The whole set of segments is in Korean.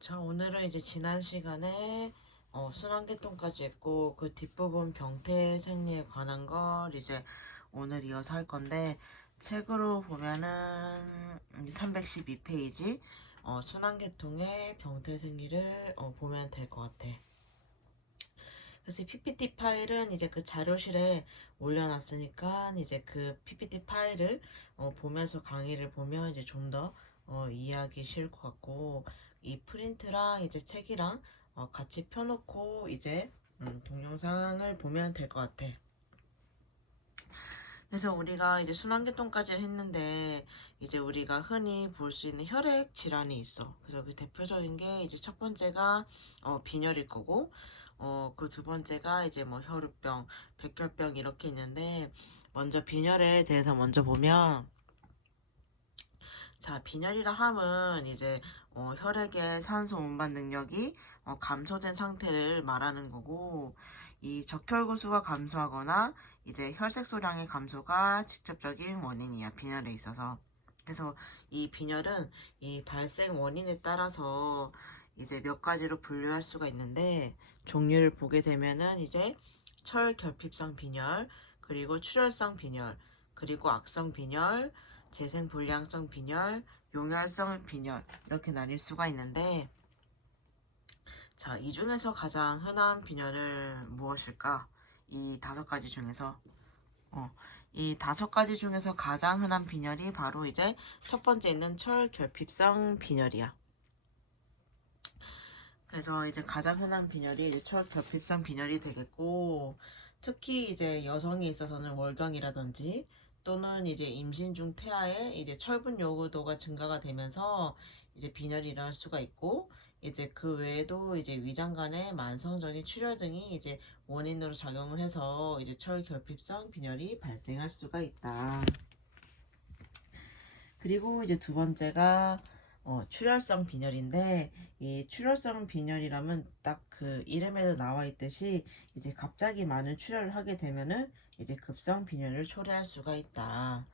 자, 오늘은 이제 지난 시간에 순환계통까지 했고 그 뒷부분 병태 생리에 관한 걸 이제 오늘 이어서 할 건데, 책으로 보면은 312페이지 순환계통의 병태 생리를 보면 될 것 같아. 그래서 이 PPT 파일은 이제 그 자료실에 올려놨으니까 이제 그 PPT 파일을 보면서 강의를 보면 이제 좀 더 이해하기 쉬울 것 같고, 이 프린트랑 이제 책이랑 같이 펴놓고 이제 동영상을 보면 될 것 같아. 그래서 우리가 이제 순환계통까지 했는데, 이제 우리가 흔히 볼 수 있는 혈액 질환이 있어. 그래서 그 대표적인 게 이제 첫 번째가 빈혈일 거고, 그 두 번째가 이제 뭐 혈우병, 백혈병 이렇게 있는데, 먼저 빈혈에 대해서 먼저 보면, 자, 빈혈이라 함은 이제 혈액의 산소 운반 능력이 감소된 상태를 말하는 거고, 이 적혈구수가 감소하거나 이제 혈색소량의 감소가 직접적인 원인이야, 빈혈에 있어서. 그래서 이 빈혈은 이 발생 원인에 따라서 이제 몇 가지로 분류할 수가 있는데, 종류를 보게 되면은 이제 철결핍성 빈혈, 그리고 출혈성 빈혈, 그리고 악성 빈혈, 재생불량성 빈혈, 용혈성 빈혈 이렇게 나뉠 수가 있는데, 자, 이 중에서 가장 흔한 빈혈은 무엇일까? 이 다섯 가지 중에서 이 다섯 가지 중에서 가장 흔한 빈혈이 바로 이제 첫 번째 있는 철결핍성 빈혈이야. 그래서 이제 가장 흔한 빈혈이 이제 철결핍성 빈혈이 되겠고, 특히 이제 여성에 있어서는 월경이라든지 또는 이제 임신 중 태아에 이제 철분 요구도가 증가가 되면서 이제 빈혈이 일어날 수가 있고, 이제 그 외에도 이제 위장 간의 만성적인 출혈 등이 이제 원인으로 작용을 해서 이제 철결핍성 빈혈이 발생할 수가 있다. 그리고 이제 두 번째가 출혈성 빈혈인데, 이 출혈성 빈혈이라면 딱 그 이름에도 나와 있듯이 이제 갑자기 많은 출혈을 하게 되면은 이제 급성 빈혈을 초래할 수가 있다.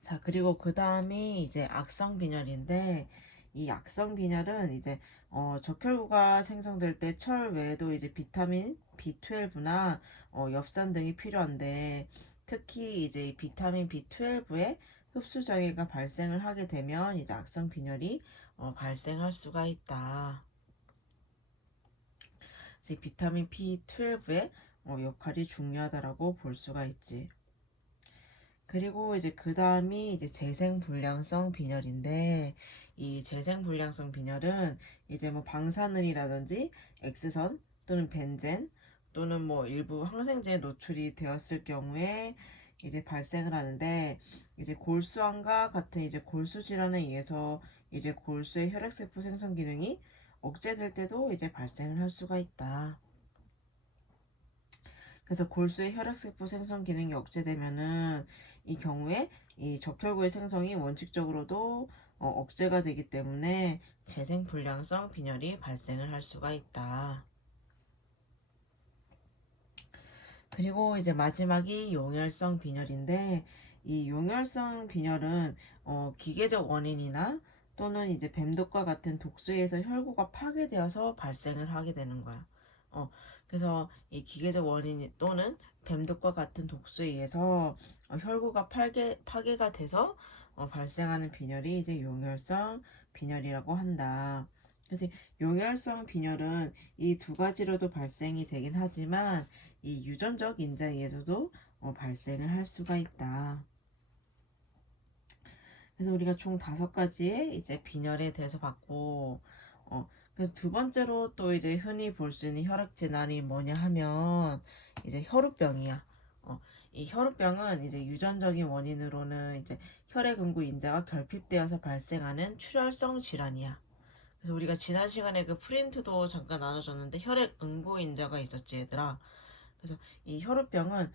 자, 그리고 그 다음이 이제 악성 빈혈인데, 이 악성 빈혈은 이제 적혈구가 생성될 때 철 외에도 이제 비타민 B12나 엽산 등이 필요한데, 특히 이제 이 비타민 B12의 흡수 장애가 발생을 하게 되면 이제 악성 빈혈이 발생할 수가 있다. 그래서 이 비타민 B12의 역할이 중요하다라고 볼 수가 있지. 그리고 이제 그 다음이 이제 재생불량성 빈혈인데, 이 재생불량성 빈혈은 이제 뭐 방사능이라든지 X선 또는 벤젠 또는 뭐 일부 항생제에 노출이 되었을 경우에 이제 발생을 하는데, 이제 골수암과 같은 이제 골수 질환에 의해서 이제 골수의 혈액세포 생성 기능이 억제될 때도 이제 발생을 할 수가 있다. 그래서 골수의 혈액세포 생성 기능이 억제되면은 이 경우에 이 적혈구의 생성이 원칙적으로도 억제가 되기 때문에 재생불량성 빈혈이 발생을 할 수가 있다. 그리고 이제 마지막이 용혈성 빈혈인데, 이 용혈성 빈혈은 기계적 원인이나 또는 이제 뱀독과 같은 독소에 의해서 혈구가 파괴되어서 발생을 하게 되는 거야. 그래서 이 기계적 원인 또는 뱀독과 같은 독소에 의해서 혈구가 파괴가 돼서 발생하는 빈혈이 이제 용혈성 빈혈이라고 한다. 그래서 용혈성 빈혈은 이 두 가지로도 발생이 되긴 하지만 이 유전적 인자에 의해서도 발생을 할 수가 있다. 그래서 우리가 총 다섯 가지의 이제 빈혈에 대해서 봤고, 그래서 두 번째로 또 이제 흔히 볼 수 있는 혈액 질환이 뭐냐 하면 이제 혈우병이야. 이 혈우병은 이제 유전적인 원인으로는 이제 혈액응고 인자가 결핍되어서 발생하는 출혈성 질환이야. 그래서 우리가 지난 시간에 그 프린트도 잠깐 나눠줬는데 혈액응고 인자가 있었지, 얘들아. 그래서 이 혈우병은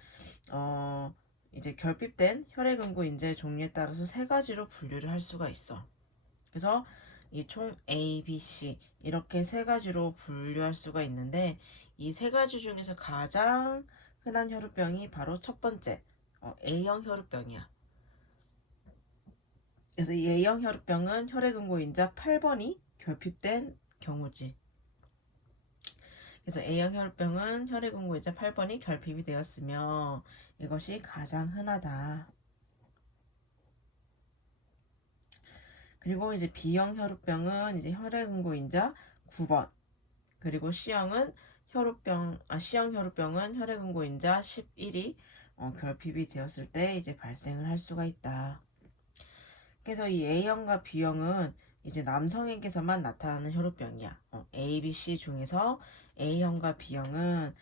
이제 결핍된 혈액응고 인자의 종류에 따라서 세 가지로 분류를 할 수가 있어. 그래서 이 총 A, B, C 이렇게 세 가지로 분류할 수가 있는데, 이 세 가지 중에서 가장 흔한 혈우병이 바로 첫 번째 A형 혈우병이야. 그래서 이 A형 혈우병은 혈액응고 인자 8번이 결핍된 경우지. 그래서 A형 혈우병은 혈액응고이자 8번이 결핍이 되었으며 이것이 가장 흔하다. 그리고 이제 B형 혈우병은 이제 혈액응고인자 9번. 그리고 C형 혈우병은 혈액응고인자 11이 결핍이 되었을 때 이제 발생을 할 수가 있다. 그래서 이 A형과 B형은 이제 남성에게서만 나타나는 혈우병이야. A, B, C 중에서 A형과 B형은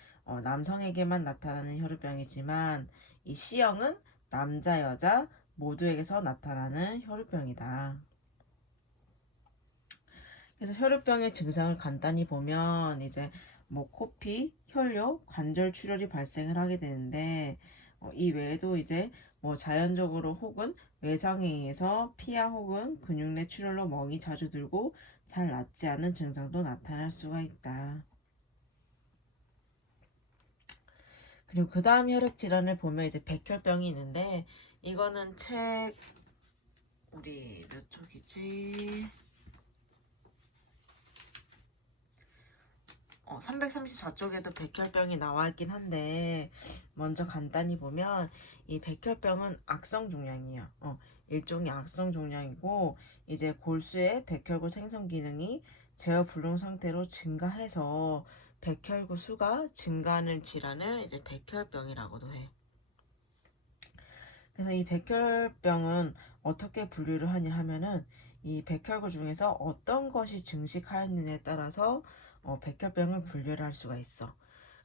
남성에게만 나타나는 혈우병이지만 이 C형은 남자, 여자 모두에게서 나타나는 혈우병이다. 그래서 혈우병의 증상을 간단히 보면 이제 뭐 코피, 혈뇨, 관절 출혈이 발생을 하게 되는데 이 외에도 이제 뭐 자연적으로 혹은 외상에 의해서 피하 혹은 근육 내 출혈로 멍이 자주 들고 잘 낫지 않은 증상도 나타날 수가 있다. 그리고 그 다음 혈액 질환을 보면 이제 백혈병이 있는데 이거는 책 우리 몇 쪽이지? 334쪽에도 백혈병이 나와 있긴 한데 먼저 간단히 보면 이 백혈병은 악성 종양이에요. 일종의 악성 종양이고 이제 골수의 백혈구 생성 기능이 제어 불능 상태로 증가해서 백혈구 수가 증가하는 질환을 이제 백혈병이라고도 해. 그래서 이 백혈병은 어떻게 분류를 하냐 하면은 이 백혈구 중에서 어떤 것이 증식하였느냐에 따라서 백혈병을 분류를 할 수가 있어.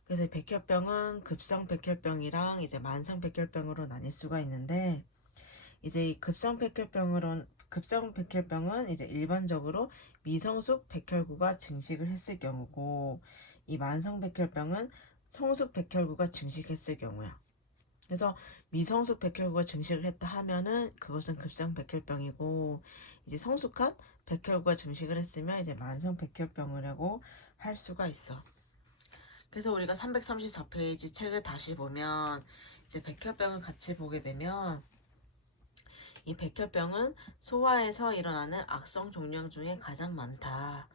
그래서 백혈병은 급성 백혈병이랑 이제 만성 백혈병으로 나뉠 수가 있는데 이제 이 급성 백혈병은 이제 일반적으로 미성숙 백혈구가 증식을 했을 경우고 이 만성 백혈병은 성숙 백혈구가 증식했을 경우야. 그래서 미성숙 백혈구가 증식을 했다 하면은 그것은 급성 백혈병이고 이제 성숙한 백혈구가 증식을 했으면 이제 만성 백혈병이라고 할 수가 있어. 그래서 우리가 334페이지 책을 다시 보면 이제 백혈병을 같이 보게 되면 이 백혈병은 소화에서 일어나는 악성 종양 중에 가장 많다.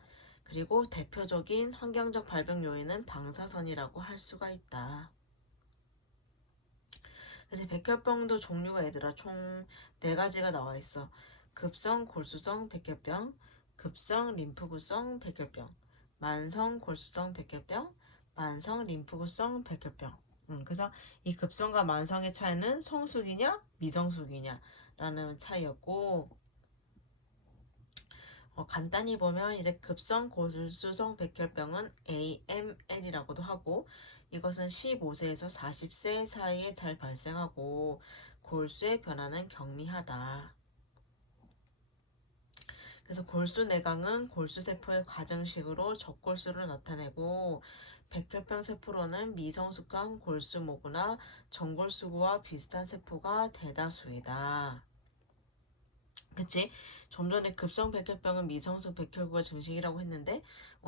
그리고 대표적인 환경적 발병 요인은 방사선이라고 할 수가 있다. 그래서 백혈병도 종류가 얘들아 총 4가지가 나와 있어. 급성 골수성 백혈병, 급성 림프구성 백혈병, 만성 골수성 백혈병, 만성 림프구성 백혈병. 그래서 이 급성과 만성의 차이는 성숙이냐 미성숙이냐 라는 차이였고 간단히 보면 이제 급성 골수성 백혈병은 AML이라고도 하고 이것은 15세에서 40세 사이에 잘 발생하고 골수의 변화는 경미하다. 그래서 골수 내강은 골수세포의 가정식으로 적골수를 나타내고 백혈병 세포로는 미성숙한 골수모구나 정골수구와 비슷한 세포가 대다수이다. 그치? 좀 전에 급성 백혈병은 미성숙 백혈구가 증식이라고 했는데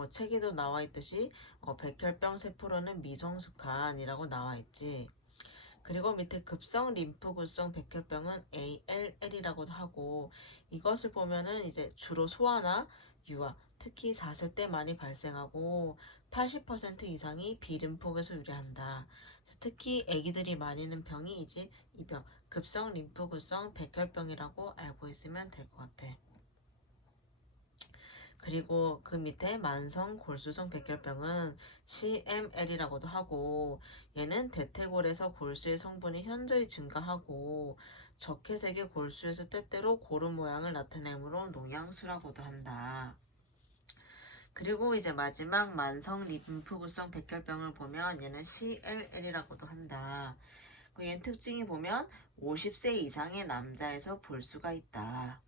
책에도 나와 있듯이 백혈병 세포로는 미성숙한이라고 나와 있지. 그리고 밑에 급성 림프구성 백혈병은 ALL이라고도 하고 이것을 보면은 이제 주로 소아나 유아, 특히 4세 때 많이 발생하고 80% 이상이 비림프구에서 유래한다. 특히 아기들이 많이 있는 병이 이제 이 병, 급성 림프구성 백혈병이라고 알고 있으면 될 것 같아. 그리고 그 밑에 만성 골수성 백혈병은 CML이라고도 하고 얘는 대퇴골에서 골수의 성분이 현저히 증가하고 적회색의 골수에서 때때로 고름 모양을 나타내므로 농양수라고도 한다. 그리고 이제 마지막 만성 림프구성 백혈병을 보면 얘는 CLL이라고도 한다. 얘는 특징이 보면 50세 이상의 남자에서 볼 수가 있다.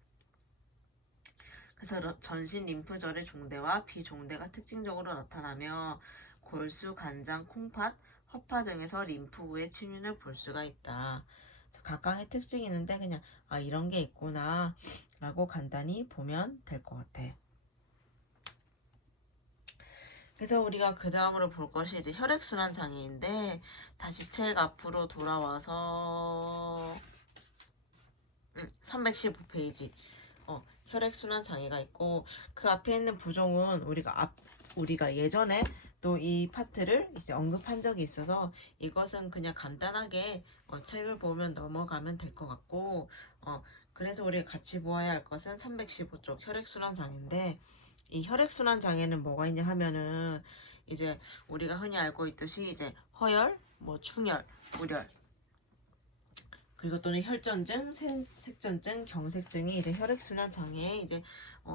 그래서 전신 림프절의 종대와 비종대가 특징적으로 나타나며 골수, 간장, 콩팥, 허파 등에서 림프구의 침윤을 볼 수가 있다. 그래서 각각의 특징이 있는데 그냥 이런 게 있구나 라고 간단히 보면 될 것 같아. 그래서 우리가 그 다음으로 볼 것이 이제 혈액순환 장애인데 다시 책 앞으로 돌아와서 315페이지 혈액순환 장애가 있고, 그 앞에 있는 부종은 우리가 예전에 또 이 파트를 이제 언급한 적이 있어서 이것은 그냥 간단하게 책을 보면 넘어가면 될 것 같고, 그래서 우리가 같이 보아야 할 것은 315쪽 혈액순환 장애인데, 이 혈액순환 장애는 뭐가 있냐 하면은 이제 우리가 흔히 알고 있듯이 이제 허열, 뭐 충혈, 우열, 그리고 또는 혈전증, 색전증, 경색증이 이제 혈액순환 장애에 이제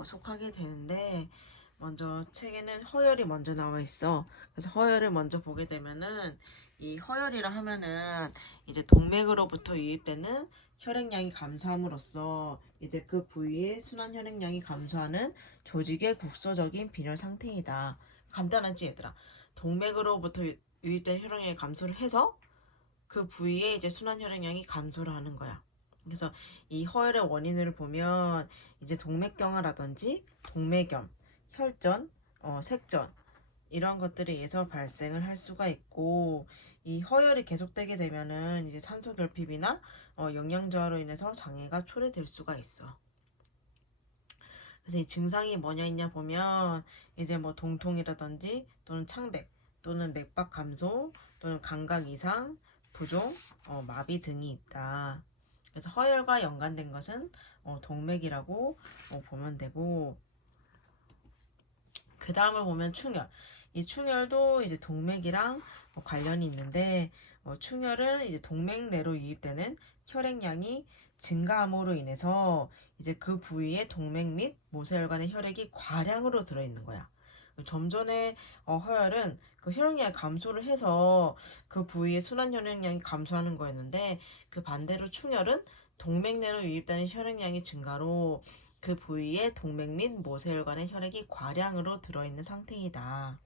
속하게 되는데, 먼저 책에는 허열이 먼저 나와 있어. 그래서 허열을 먼저 보게 되면은 이 허열이라 하면은 이제 동맥으로부터 유입되는 혈액량이 감소함으로써 이제 그 부위의 순환 혈액량이 감소하는 조직의 국소적인 빈혈 상태이다. 간단하지 얘들아. 동맥으로부터 유입된 혈액량이 감소를 해서 그 부위에 이제 순환 혈액량이 감소를 하는 거야. 그래서 이 허혈의 원인을 보면 이제 동맥경화라든지 동맥염, 혈전, 색전 이런 것들에 의해서 발생을 할 수가 있고, 이 허혈이 계속되게 되면은 이제 산소 결핍이나 영양 저하로 인해서 장애가 초래될 수가 있어. 그래서 이 증상이 뭐냐 있냐 보면 이제 뭐 동통이라든지 또는 창백 또는 맥박 감소 또는 감각 이상, 부종, 마비 등이 있다. 그래서 허혈과 연관된 것은 동맥이라고 보면 되고, 그 다음을 보면 충혈. 이 충혈도 이제 동맥이랑 관련이 있는데, 충혈은 이제 동맥 내로 유입되는 혈액량이 증가함으로 인해서 이제 그 부위에 동맥 및 모세혈관의 혈액이 과량으로 들어있는 거야. 좀 전에 허혈은 그 혈액량이 감소를 해서 그 부위의 순환 혈액량이 감소하는 거였는데, 그 반대로 충혈은 동맥 내로 유입되는 혈액량이 증가로 그 부위에 동맥 및 모세혈관의 혈액이 과량으로 들어있는 상태이다.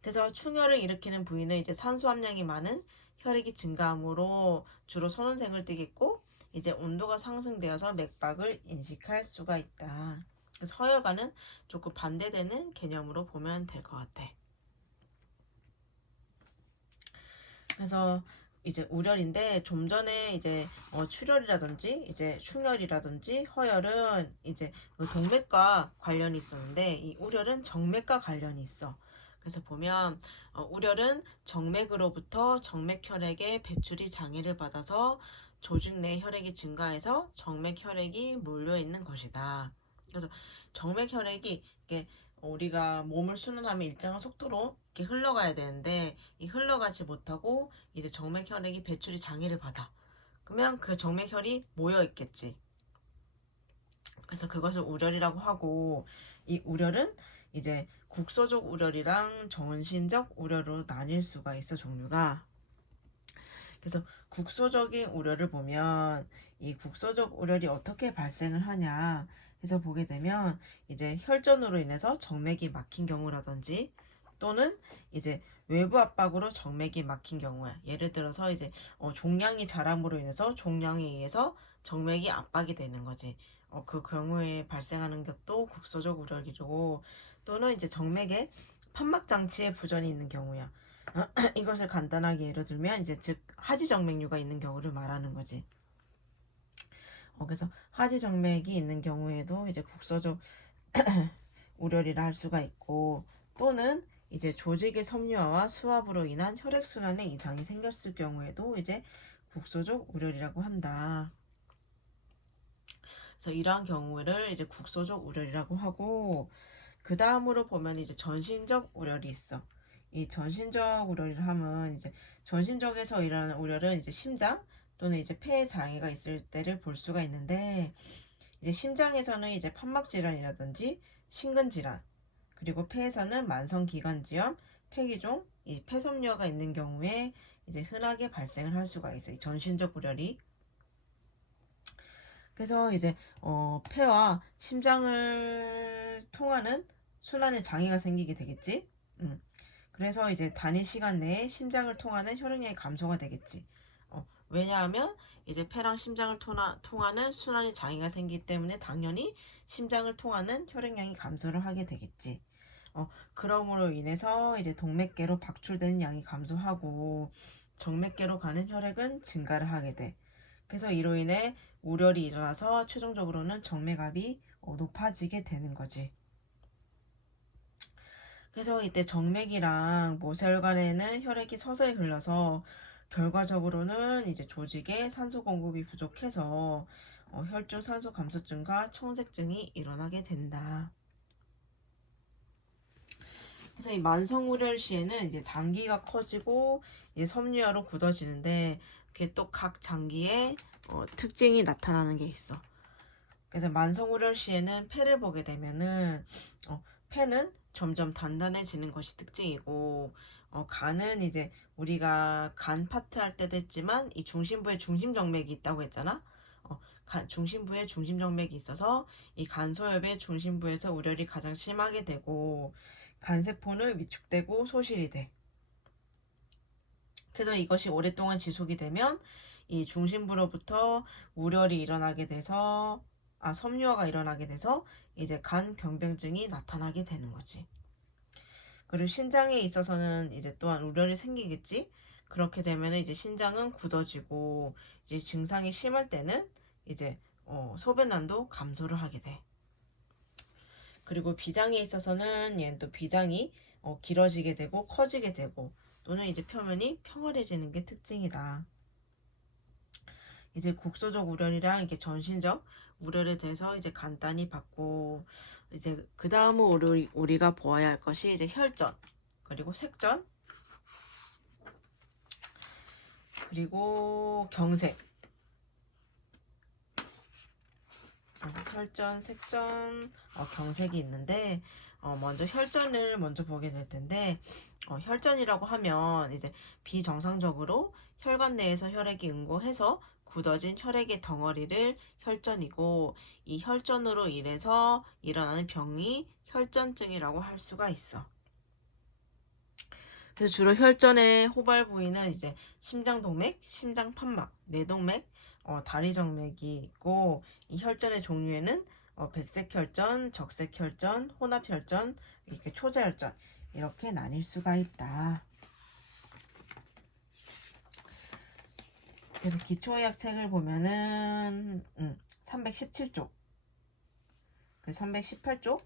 그래서 충혈을 일으키는 부위는 이제 산소 함량이 많은 혈액이 증가함으로 주로 선원색을 띠겠고, 이제 온도가 상승되어서 맥박을 인식할 수가 있다. 그래서 허혈과는 조금 반대되는 개념으로 보면 될 것 같아. 그래서 이제 우열인데, 좀 전에 이제 출혈이라든지 이제 충혈이라든지 허혈은 이제 동맥과 관련이 있었는데, 이 우열은 정맥과 관련이 있어. 그래서 보면 우열은 정맥으로부터 정맥 혈액의 배출이 장애를 받아서 조직 내 혈액이 증가해서 정맥 혈액이 몰려 있는 것이다. 그래서 정맥 혈액이 이게 우리가 몸을 순환하면 일정한 속도로 이렇게 흘러가야 되는데, 이 흘러가지 못하고 이제 정맥 혈액이 배출이 장애를 받아. 그러면 그 정맥 혈이 모여 있겠지. 그래서 그것을 우열이라고 하고, 이 우열은 이제 국소적 우열이랑 정신적 우열로 나뉠 수가 있어, 종류가. 그래서 국소적인 우열을 보면 이 국소적 우열이 어떻게 발생을 하냐 해서 보게 되면 이제 혈전으로 인해서 정맥이 막힌 경우라든지, 또는 이제 외부 압박으로 정맥이 막힌 경우야. 예를 들어서 이제 종양이 자람으로 인해서 종양에 의해서 정맥이 압박이 되는 거지. 그 경우에 발생하는 것도 국소적 우열이고, 또는 이제 정맥에 판막 장치에 부전이 있는 경우야. 이것을 간단하게 예로 들면 이제 즉 하지정맥류가 있는 경우를 말하는 거지. 그래서 하지정맥이 있는 경우에도 이제 국소적 우열이라 할 수가 있고, 또는 이제 조직의 섬유화와 수압으로 인한 혈액순환에 이상이 생겼을 경우에도 이제 국소적 우열이라고 한다. 그래서 이러한 경우를 이제 국소적 우열이라고 하고, 그 다음으로 보면 이제 전신적 우열이 있어. 이 전신적 우열을 하면 이제 전신적에서 일어나는 우열은 이제 심장 또는 이제 폐에 장애가 있을 때를 볼 수가 있는데, 이제 심장에서는 이제 판막 질환이라든지 심근 질환, 그리고 폐에서는 만성 기관지염, 폐기종, 이 폐섬유화가 있는 경우에 이제 흔하게 발생을 할 수가 있어요. 전신적 우열이. 그래서 이제 폐와 심장을 통하는 순환에 장애가 생기게 되겠지. 그래서 이제 단위 시간 내에 심장을 통하는 혈액량이 감소가 되겠지. 왜냐하면 이제 폐랑 심장을 통하는 순환에 장애가 생기기 때문에 당연히 심장을 통하는 혈액량이 감소를 하게 되겠지. 그러므로 인해서 이제 동맥계로 박출되는 양이 감소하고 정맥계로 가는 혈액은 증가를 하게 돼. 그래서 이로 인해 우열이 일어나서 최종적으로는 정맥압이 높아지게 되는 거지. 그래서 이때 정맥이랑 모세혈관에는 혈액이 서서히 흘러서 결과적으로는 이제 조직에 산소 공급이 부족해서 혈중 산소 감소증과 청색증이 일어나게 된다. 그래서 이 만성우열 시에는 이제 장기가 커지고 이제 섬유화로 굳어지는데 그게 또 각 장기에 특징이 나타나는 게 있어. 그래서 만성우열 시에는 폐를 보게 되면은 폐는 점점 단단해지는 것이 특징이고 간은 이제 우리가 간 파트 할 때도 했지만 이 중심부에 중심정맥이 있다고 했잖아. 중심부에 중심정맥이 있어서 이 간소엽의 중심부에서 우열이 가장 심하게 되고 간세포는 위축되고 소실이 돼. 그래서 이것이 오랫동안 지속이 되면 이 중심부로부터 우열이 일어나게 돼서 섬유화가 일어나게 돼서 이제 간 경병증이 나타나게 되는 거지. 그리고 신장에 있어서는 이제 또한 우열이 생기겠지. 그렇게 되면 이제 신장은 굳어지고 이제 증상이 심할 때는 이제 소변난도 감소를 하게 돼. 그리고 비장에 있어서는 얘는 또 비장이 길어지게 되고 커지게 되고 또는 이제 표면이 평활해지는 게 특징이다. 이제 국소적 우열이랑 이게 전신적 우열에 대해서 이제 간단히 봤고 이제 그 다음으로 우리가 보아야 할 것이 이제 혈전 그리고 색전 그리고 경색 혈전, 색전, 경색이 있는데 먼저 혈전을 먼저 보게 될 텐데 혈전이라고 하면 이제 비정상적으로 혈관 내에서 혈액이 응고해서 굳어진 혈액의 덩어리를 혈전이고 이 혈전으로 인해서 일어나는 병이 혈전증이라고 할 수가 있어. 그래서 주로 혈전의 호발 부위는 이제 심장동맥, 심장판막, 뇌동맥, 다리정맥이 있고 이 혈전의 종류에는 백색혈전, 적색혈전, 혼합혈전, 이렇게 초자혈전 이렇게 나뉠 수가 있다. 그래서 기초의학 책을 보면은 317쪽, 그 318쪽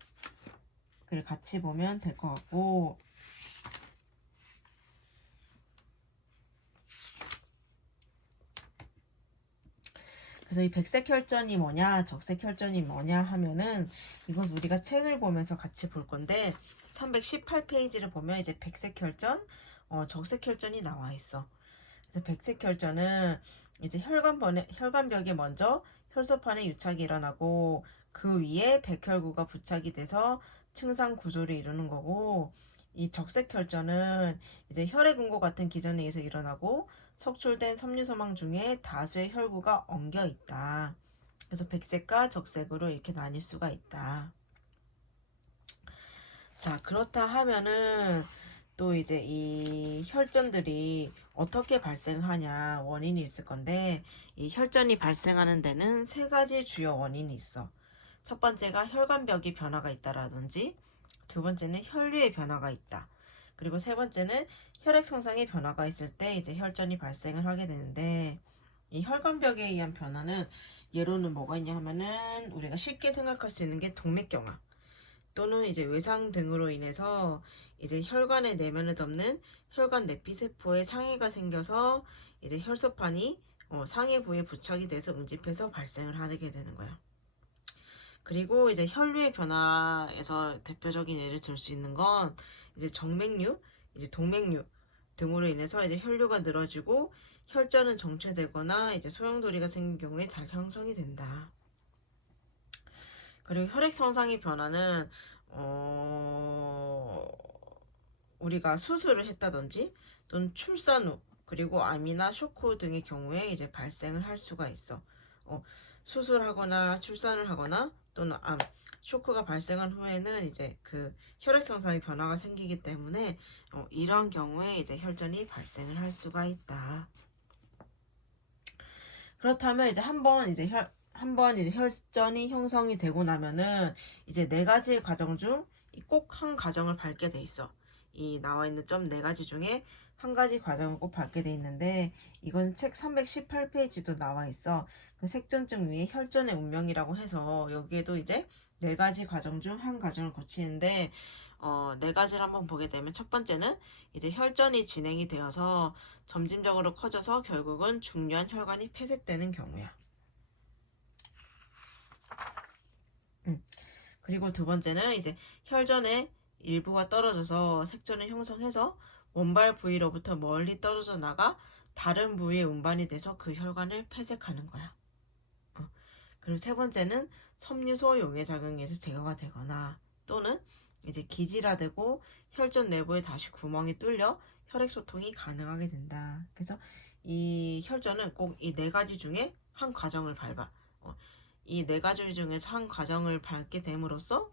글 같이 보면 될 것 같고 그래서 이 백색혈전이 뭐냐, 적색혈전이 뭐냐 하면은 이건 우리가 책을 보면서 같이 볼 건데 318페이지를 보면 이제 백색혈전, 적색혈전이 나와 있어. 그래서 백색혈전은 이제 혈관벽에 먼저 혈소판에 유착이 일어나고 그 위에 백혈구가 부착이 돼서 층상 구조를 이루는 거고 이 적색혈전은 이제 혈액 응고 같은 기전에 의해서 일어나고 석출된 섬유소망 중에 다수의 혈구가 엉겨 있다. 그래서 백색과 적색으로 이렇게 나뉠 수가 있다. 자, 그렇다 하면은 또 이제 이 혈전들이 어떻게 발생하냐 원인이 있을 건데 이 혈전이 발생하는 데는 세 가지 주요 원인이 있어. 첫 번째가 혈관벽이 변화가 있다라든지 두 번째는 혈류의 변화가 있다. 그리고 세 번째는 혈액 성상의 변화가 있을 때 이제 혈전이 발생을 하게 되는데 이 혈관벽에 의한 변화는 예로는 뭐가 있냐 하면은 우리가 쉽게 생각할 수 있는 게 동맥경화 또는 이제 외상 등으로 인해서 이제 혈관의 내면을 덮는 혈관 내피세포에 상해가 생겨서 이제 혈소판이 상해 부위에 부착이 돼서 응집해서 발생을 하게 되는 거야. 그리고 이제 혈류의 변화에서 대표적인 예를 들 수 있는 건 이제 정맥류, 이제 동맥류 등으로 인해서 이제 혈류가 늘어지고 혈전은 정체되거나 이제 소용돌이가 생긴 경우에 잘 형성이 된다. 그리고 혈액 성상의 변화는 우리가 수술을 했다든지 또는 출산 후 그리고 암이나 쇼크 후 등의 경우에 이제 발생을 할 수가 있어. 수술하거나 출산을 하거나 또는 암, 쇼크가 발생한 후에는 이제 그 혈액 성상의 변화가 생기기 때문에 이런 경우에 이제 혈전이 발생을 할 수가 있다. 그렇다면 이제 한번 이제 혈전이 형성이 되고 나면은 이제 네 가지의 과정 중 꼭 한 과정을 밟게 돼 있어. 이 나와 있는 점 네 가지 중에 한 가지 과정을 꼭 밟게 돼 있는데 이건 책 318페이지도 나와 있어. 그 색전증 위에 혈전의 운명이라고 해서 여기에도 이제 네 가지 과정 중 한 과정을 거치는데 네 가지를 한번 보게 되면 첫 번째는 이제 혈전이 진행이 되어서 점진적으로 커져서 결국은 중요한 혈관이 폐색되는 경우야. 그리고 두 번째는 이제 혈전의 일부가 떨어져서 색전을 형성해서 원발 부위로부터 멀리 떨어져 나가 다른 부위에 운반이 돼서 그 혈관을 폐색하는 거야. 그리고 세 번째는 섬유소 용해 작용에서 제거가 되거나 또는 이제 기질화되고 혈전 내부에 다시 구멍이 뚫려 혈액 소통이 가능하게 된다. 그래서 이 혈전은 꼭 이 네 가지 중에 한 과정을 밟아. 이 네 가지 중에서 한 과정을 밟게 됨으로써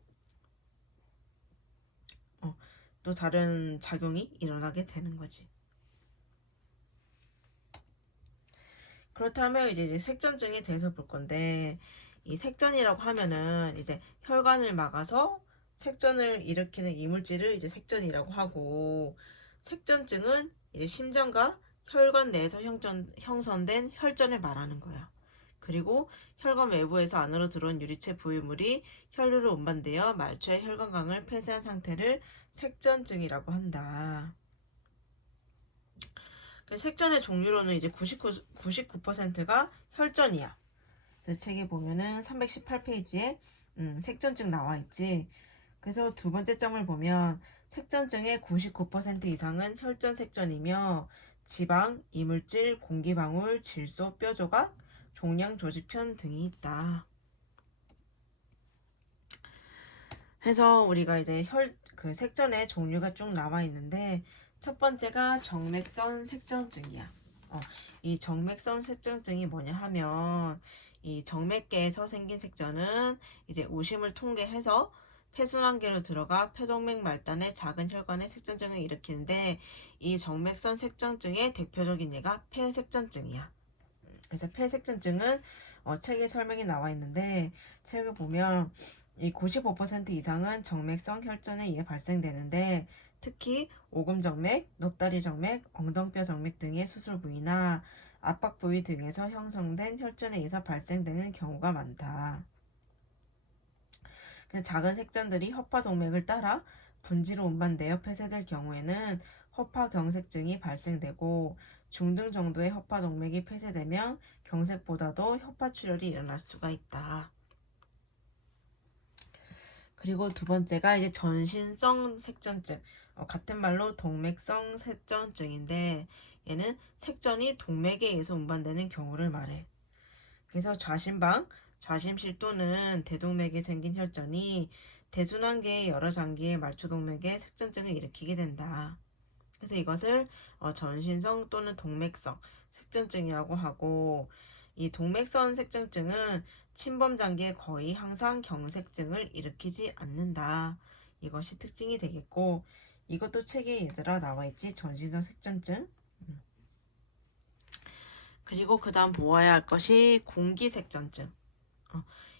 또 다른 작용이 일어나게 되는 거지. 그렇다면 이제 색전증에 대해서 볼 건데 이 색전이라고 하면은 이제 혈관을 막아서 색전을 일으키는 이물질을 이제 색전이라고 하고 색전증은 이제 심장과 혈관 내에서 형성된 혈전을 말하는 거야. 그리고 혈관 외부에서 안으로 들어온 유리체 부유물이 혈류로 운반되어 말초의 혈관광을 폐쇄한 상태를 색전증이라고 한다. 색전의 종류로는 이제 99%가 혈전이야. 그래서 책에 보면은 318페이지에 색전증 나와 있지. 그래서 두 번째 점을 보면 색전증의 99% 이상은 혈전 색전이며 지방, 이물질, 공기방울, 질소, 뼈조각, 종양 조직편 등이 있다. 해서 우리가 이제 그 색전의 종류가 쭉 나와 있는데 첫 번째가 정맥선 색전증이야. 이 정맥선 색전증이 뭐냐 하면 이 정맥계에서 생긴 색전은 이제 우심을 통계해서 폐순환계로 들어가 폐동맥 말단의 작은 혈관의 색전증을 일으키는데 이 정맥선 색전증의 대표적인 예가 폐색전증이야. 그래서 폐색전증은 책에 설명이 나와 있는데 책을 보면 이 95% 이상은 정맥성 혈전에 의해 발생되는데 특히 오금정맥, 넙다리정맥, 엉덩뼈 정맥 등의 수술 부위나 압박 부위 등에서 형성된 혈전에 의해서 발생되는 경우가 많다. 작은 색전들이 허파동맥을 따라 분지로 운반되어 폐쇄될 경우에는 허파경색증이 발생되고 중등 정도의 허파동맥이 폐쇄되면 경색보다도 허파출혈이 일어날 수가 있다. 그리고 두 번째가 이제 전신성 색전증, 같은 말로 동맥성 색전증인데 얘는 색전이 동맥에 의해서 운반되는 경우를 말해. 그래서 좌심방, 좌심실 또는 대동맥에 생긴 혈전이 대순환계의 여러 장기의 말초동맥에 색전증을 일으키게 된다. 그래서 이것을 전신성 또는 동맥성 색전증이라고 하고 이 동맥선 색전증은 침범 장기에 거의 항상 경색증을 일으키지 않는다. 이것이 특징이 되겠고 이것도 책에 얘들아 나와 있지. 전신성 색전증. 그리고 그 다음 보아야 할 것이 공기색전증.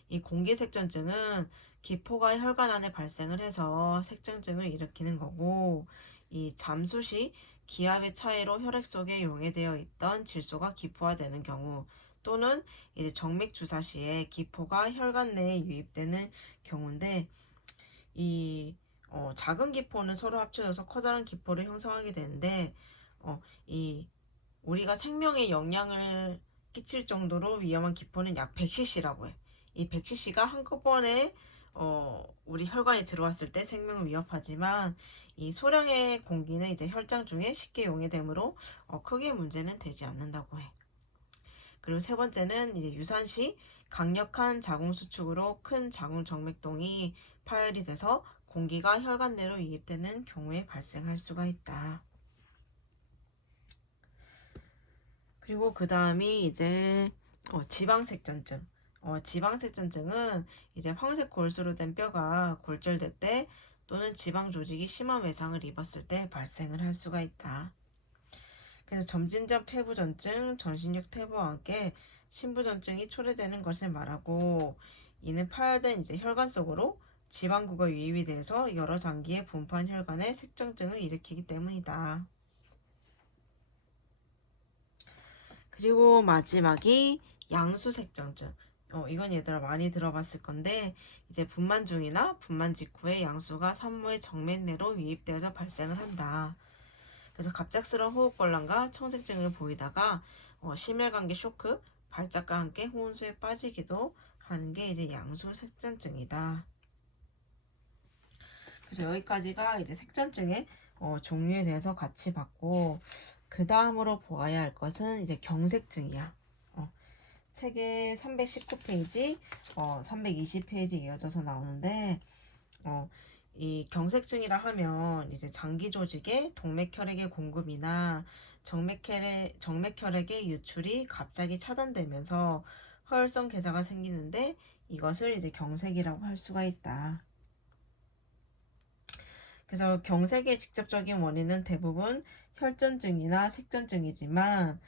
이 공기색전증은 기포가 혈관 안에 발생을 해서 색전증을 일으키는 거고 이 잠수 시 기압의 차이로 혈액 속에 용해되어 있던 질소가 기포화되는 경우 또는 이제 정맥 주사 시에 기포가 혈관 내에 유입되는 경우인데 이 작은 기포는 서로 합쳐져서 커다란 기포를 형성하게 되는데 이 우리가 생명에 영향을 끼칠 정도로 위험한 기포는 약 100cc라고 해. 이 100cc가 한꺼번에 우리 혈관에 들어왔을 때 생명을 위협하지만 이 소량의 공기는 이제 혈장 중에 쉽게 용해되므로 크게 문제는 되지 않는다고 해. 그리고 세 번째는 이제 유산 시 강력한 자궁 수축으로 큰 자궁 정맥동이 파열이 돼서 공기가 혈관 내로 유입되는 경우에 발생할 수가 있다. 그리고 그 다음이 이제 지방색전증. 지방색전증은 이제 황색 골수로 된 뼈가 골절될 때 또는 지방 조직이 심한 외상을 입었을 때 발생을 할 수가 있다. 그래서 점진적 폐부전증, 전신력 퇴보와 함께 신부전증이 초래되는 것을 말하고 이는 파열된 이제 혈관 속으로 지방구가 유입이 돼서 여러 장기에 분포한 혈관에 색전증을 일으키기 때문이다. 그리고 마지막이 양수색전증. 이건 얘들아 많이 들어봤을 건데 이제 분만 중이나 분만 직후에 양수가 산모의 정맥 내로 유입되어서 발생을 한다. 그래서 갑작스러운 호흡곤란과 청색증을 보이다가 심혈관계 쇼크, 발작과 함께 혼수에 빠지기도 하는 게 이제 양수색전증이다. 그래서 여기까지가 이제 색전증의 종류에 대해서 같이 봤고, 그 다음으로 보아야 할 것은 이제 경색증이야. 책의 319페이지, 320페이지 이어져서 나오는데, 이 경색증이라 하면 이제 장기 조직의 동맥혈액의 공급이나 정맥혈액의 유출이 갑자기 차단되면서 허혈성 괴사가 생기는데, 이것을 이제 경색이라고 할 수가 있다. 그래서 경색의 직접적인 원인은 대부분 혈전증이나 색전증이지만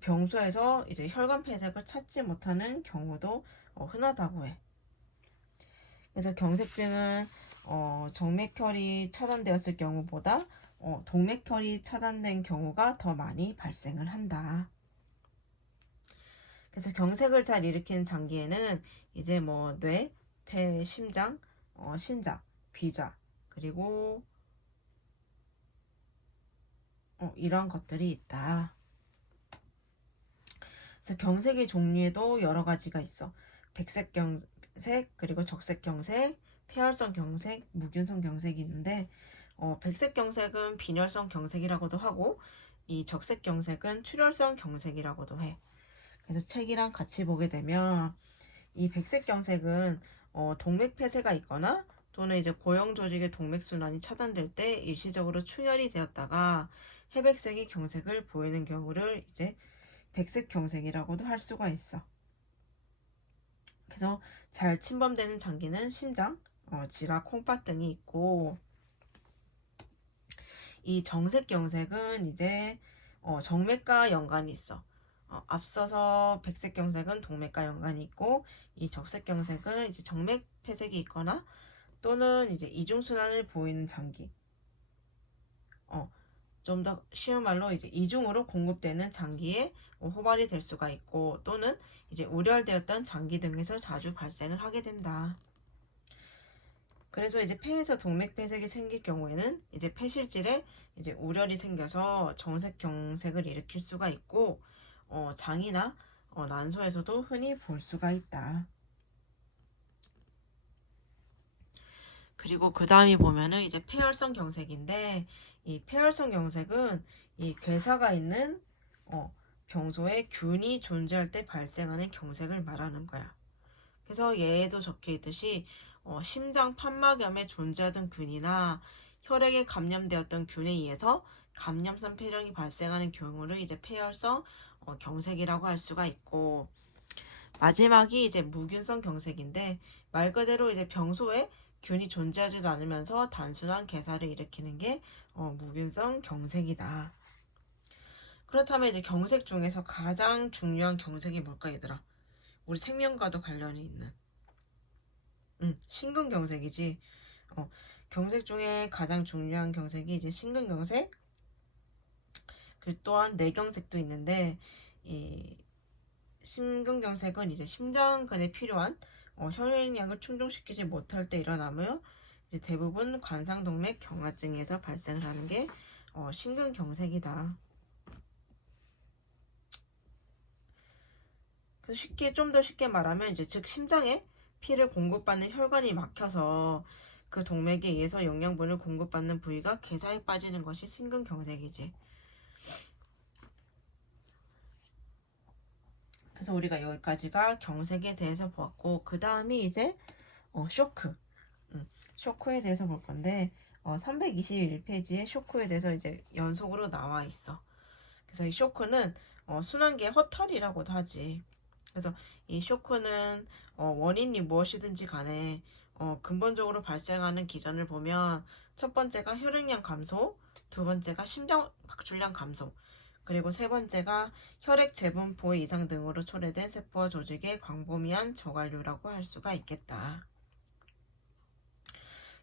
병소에서 이제 혈관 폐색을 찾지 못하는 경우도 흔하다고 해. 그래서 경색증은 정맥혈이 차단되었을 경우보다 동맥혈이 차단된 경우가 더 많이 발생을 한다. 그래서 경색을 잘 일으키는 장기에는 이제 뭐 뇌, 폐, 심장, 신장, 비자, 그리고 이런 것들이 있다. 그래서 경색의 종류에도 여러 가지가 있어. 백색 경색, 그리고 적색 경색, 폐혈성 경색, 무균성 경색이 있는데 백색 경색은 빈혈성 경색이라고도 하고 이 적색 경색은 출혈성 경색이라고도 해. 그래서 책이랑 같이 보게 되면 이 백색 경색은 동맥 폐쇄가 있거나 또는 이제 고형 조직의 동맥 순환이 차단될 때 일시적으로 충혈이 되었다가 회백색의 경색을 보이는 경우를 이제 백색 경색이라고도 할 수가 있어. 그래서 잘 침범되는 장기는 심장, 지라, 콩팥 등이 있고, 이 정색 경색은 이제 정맥과 연관이 있어. 앞서서 백색 경색은 동맥과 연관이 있고, 이 적색 경색은 이제 정맥 폐색이 있거나 또는 이제 이중순환을 보이는 장기. 좀 더 쉬운 말로 이제 이중으로 공급되는 장기에 호발이 될 수가 있고 또는 이제 우렬되었던 장기 등에서 자주 발생을 하게 된다. 그래서 이제 폐에서 동맥 폐색이 생길 경우에는 이제 폐실질에 이제 우렬이 생겨서 정색 경색을 일으킬 수가 있고 장이나 난소에서도 흔히 볼 수가 있다. 그리고 그 다음이 보면은 이제 폐혈성 경색인데 이 폐혈성 경색은 이 괴사가 있는 병소에 균이 존재할 때 발생하는 경색을 말하는 거야. 그래서 얘에도 적혀 있듯이 심장 판막염에 존재하던 균이나 혈액에 감염되었던 균에 의해서 감염성 폐렴이 발생하는 경우를 이제 폐혈성 경색이라고 할 수가 있고 마지막이 이제 무균성 경색인데 말 그대로 이제 병소에 균이 존재하지도 않으면서 단순한 괴사를 일으키는 게 무균성 경색이다. 그렇다면 이제 경색 중에서 가장 중요한 경색이 뭘까 얘들아? 우리 생명과도 관련이 있는 심근경색이지. 경색 중에 가장 중요한 경색이 이제 심근경색. 그 또한 뇌경색도 있는데 이 심근경색은 이제 심장근에 필요한 혈액량을 충족시키지 못할 때 일어나며 이제 대부분 관상동맥 경화증에서 발생을 하는 게 심근경색이다. 그래서 좀 더 쉽게 말하면 이제 즉 심장에 피를 공급받는 혈관이 막혀서 그 동맥에 의해서 영양분을 공급받는 부위가 괴사에 빠지는 것이 심근경색이지. 그래서 우리가 여기까지가 경색에 대해서 보았고 그 다음이 이제 쇼크. 쇼크에 대해서 볼 건데 321페이지에 쇼크에 대해서 이제 연속으로 나와 있어. 그래서 이 쇼크는 순환계의 허탈이라고도 하지. 그래서 이 쇼크는 원인이 무엇이든지 간에 근본적으로 발생하는 기전을 보면 첫 번째가 혈액량 감소, 두 번째가 심장 박출량 감소, 그리고 세 번째가 혈액 재분포의 이상 등으로 초래된 세포와 조직의 광범위한 저관료라고 할 수가 있겠다.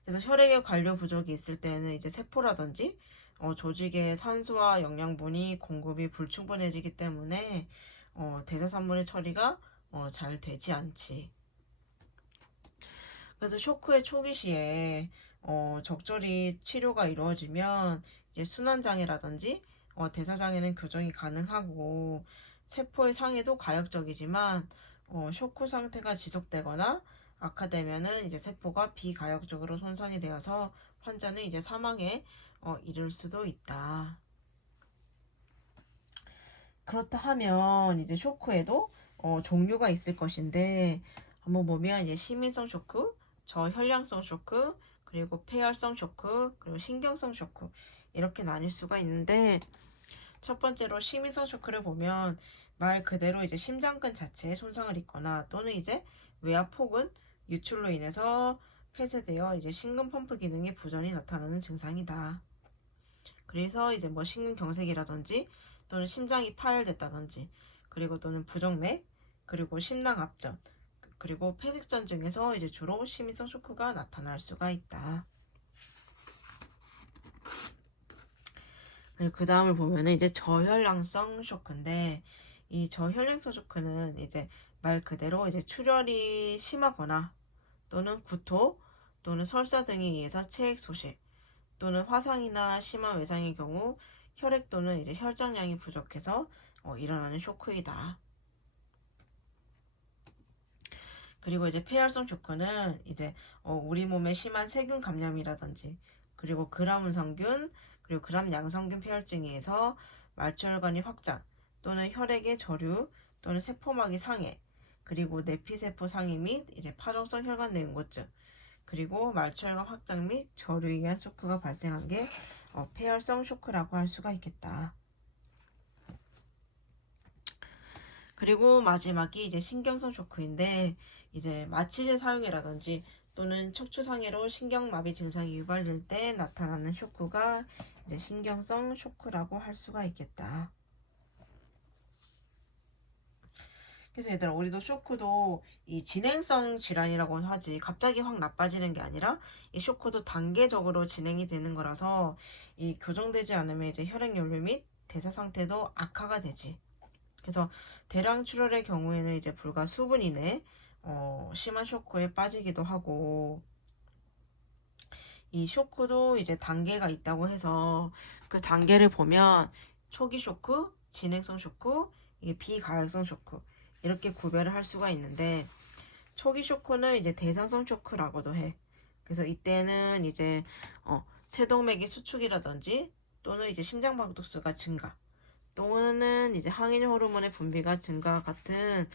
그래서 혈액의 관료 부족이 있을 때는 이제 세포라든지 조직의 산소와 영양분이 공급이 불충분해지기 때문에 대사산물의 처리가 잘 되지 않지. 그래서 쇼크의 초기 시에 적절히 치료가 이루어지면 이제 순환장애라든지 대사장애는 교정이 가능하고 세포의 상해도 가역적이지만 쇼크 상태가 지속되거나 악화되면은 이제 세포가 비가역적으로 손상이 되어서 환자는 이제 사망에 이를 수도 있다. 그렇다 하면 이제 쇼크에도 종류가 있을 것인데 한번 보면 이제 심인성 쇼크, 저혈량성 쇼크, 그리고 폐혈성 쇼크, 그리고 신경성 쇼크 이렇게 나뉠 수가 있는데 첫 번째로 심인성 쇼크를 보면 말 그대로 이제 심장근 자체에 손상을 입거나 또는 이제 외압 혹은 유출로 인해서 폐쇄되어 이제 심근 펌프 기능의 부전이 나타나는 증상이다. 그래서 이제 뭐 심근경색이라든지 또는 심장이 파열됐다든지 그리고 또는 부정맥 그리고 심낭압전 그리고 폐색전 등에서 이제 주로 심인성 쇼크가 나타날 수가 있다. 그 다음을 보면은 이제 저혈량성 쇼크인데 이 저혈량성 쇼크는 이제 말 그대로 이제 출혈이 심하거나 또는 구토 또는 설사 등에 의해서 체액 소실 또는 화상이나 심한 외상의 경우 혈액 또는 이제 혈장량이 부족해서 일어나는 쇼크이다. 그리고 이제 폐혈성 쇼크는 이제 우리 몸에 심한 세균 감염이라든지 그리고 그람운성균 그리고 그람 양성균 폐혈증에 의해서 말초혈관이 확장 또는 혈액의 저류 또는 세포막이 상해 그리고 내피세포 상해 및 이제 파종성 혈관 내응고증 그리고 말초혈관 확장 및 저류에 의한 쇼크가 발생한 게 폐혈성 쇼크라고 할 수가 있겠다. 그리고 마지막이 이제 신경성 쇼크인데 이제 마취제 사용이라든지 또는 척추상해로 신경마비 증상이 유발될 때 나타나는 쇼크가 이제 신경성 쇼크라고 할 수가 있겠다. 그래서 얘들아 우리도 쇼크도 이 진행성 질환이라고 하지 갑자기 확 나빠지는 게 아니라 이 쇼크도 단계적으로 진행이 되는 거라서 이 교정되지 않으면 이제 혈액연료 및 대사 상태도 악화가 되지. 그래서 대량 출혈의 경우에는 이제 불과 수분 이내 심한 쇼크에 빠지기도 하고 이 쇼크도 이제 단계가 있다고 해서 그 단계를 보면 초기 쇼크, 진행성 쇼크, 이게 비가역성 쇼크 이렇게 구별을 할 수가 있는데 초기 쇼크는 이제 대상성 쇼크라고도 해. 그래서 이때는 이제 세동맥의 수축이라든지 또는 이제 심장박동수가 증가 또는 이제 항인 호르몬의 분비가 증가 같은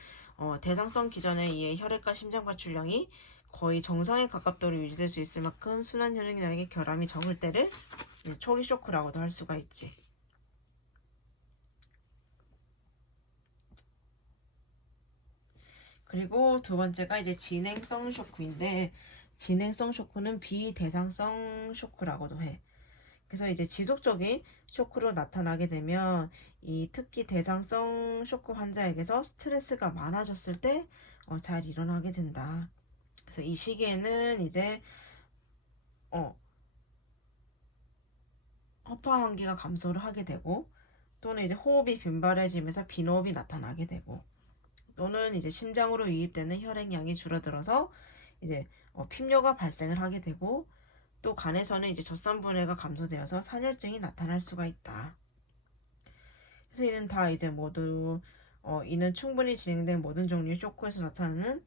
대상성 기전에 의해 혈액과 심장 발출량이 거의 정상에 가깝도록 유지될 수 있을 만큼 순환 혈액량의 결함이 적을 때를 이제 초기 쇼크라고도 할 수가 있지. 그리고 두 번째가 이제 진행성 쇼크인데 진행성 쇼크는 비대상성 쇼크라고도 해. 그래서 이제 지속적인 쇼크로 나타나게 되면 이 특히 대상성 쇼크 환자에게서 스트레스가 많아졌을 때 잘 일어나게 된다. 그래서 이 시기에는 이제 허파 환기가 감소를 하게 되고 또는 이제 호흡이 빈발해지면서 빈호흡이 나타나게 되고 또는 이제 심장으로 유입되는 혈액량이 줄어들어서 이제 핍뇨가 발생을 하게 되고 또 간에서는 이제 젖산분해가 감소되어서 산혈증이 나타날 수가 있다. 그래서 이는 다 이제 모두 이는 충분히 진행된 모든 종류의 쇼크에서 나타나는